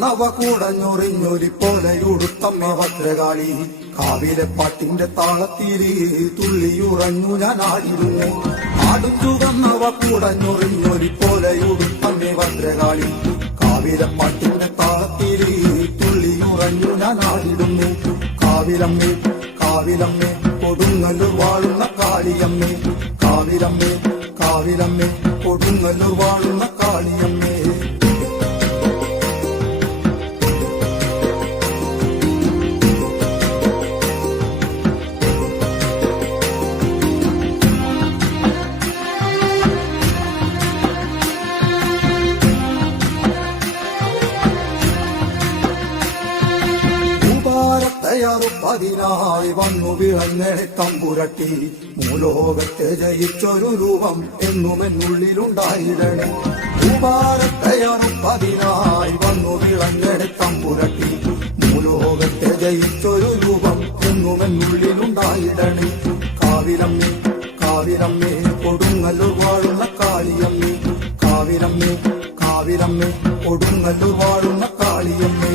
വന്നവ കൂടഞ്ഞൊറിഞ്ഞൊരി പോലെയുടുത്തമ്മ ഭദ്രകാളി കാവിലെ പാട്ടിന്റെ താളത്തിരി തുള്ളിയുറഞ്ഞു ഞാൻ ആയിരുന്നു. ആടുച്ചു വന്നവ കൂടഞ്ഞൊറിഞ്ഞൊരി പോലെയുടുത്തമ്മ ഭദ്രകാളി കാവിലെ പാട്ടിന്റെ താളത്തിരി തുള്ളിയുറഞ്ഞു ഞാൻ ആയിരുന്നു. കാവിലമ്മേ കാവിലമ്മേ കൊടുങ്ങല്ലൂർ വാഴുന്ന കാളിയമ്മേ കാവിലമ്മേ കാവിലമ്മേ കൊടുങ്ങല്ലൂർ വാഴുന്ന കാളിയമ്മേ. പതിനായി വന്നു വിളങ്ങണെ തമ്പുരട്ടി മൂലോകത്തെ ജയിച്ചൊരു രൂപം എന്നുമെന്നുള്ളിലുണ്ടായിടണേ. ഭൂഭാരത്തയാറും പതിനായി വന്നു വിളങ്ങണെ തമ്പുരട്ടി മൂലോകത്തെ ജയിച്ചൊരു രൂപം എന്നുമെന്നുള്ളിലുണ്ടായിടണേ. കാവിലമ്മേ കാവിലമ്മേ കൊടുങ്ങല്ലൂർ വാഴുന്ന കാളിയമ്മേ കാവിലമ്മേ കാവിലമ്മേ കൊടുങ്ങല്ലൂർ വാഴുന്ന കാളിയമ്മേ.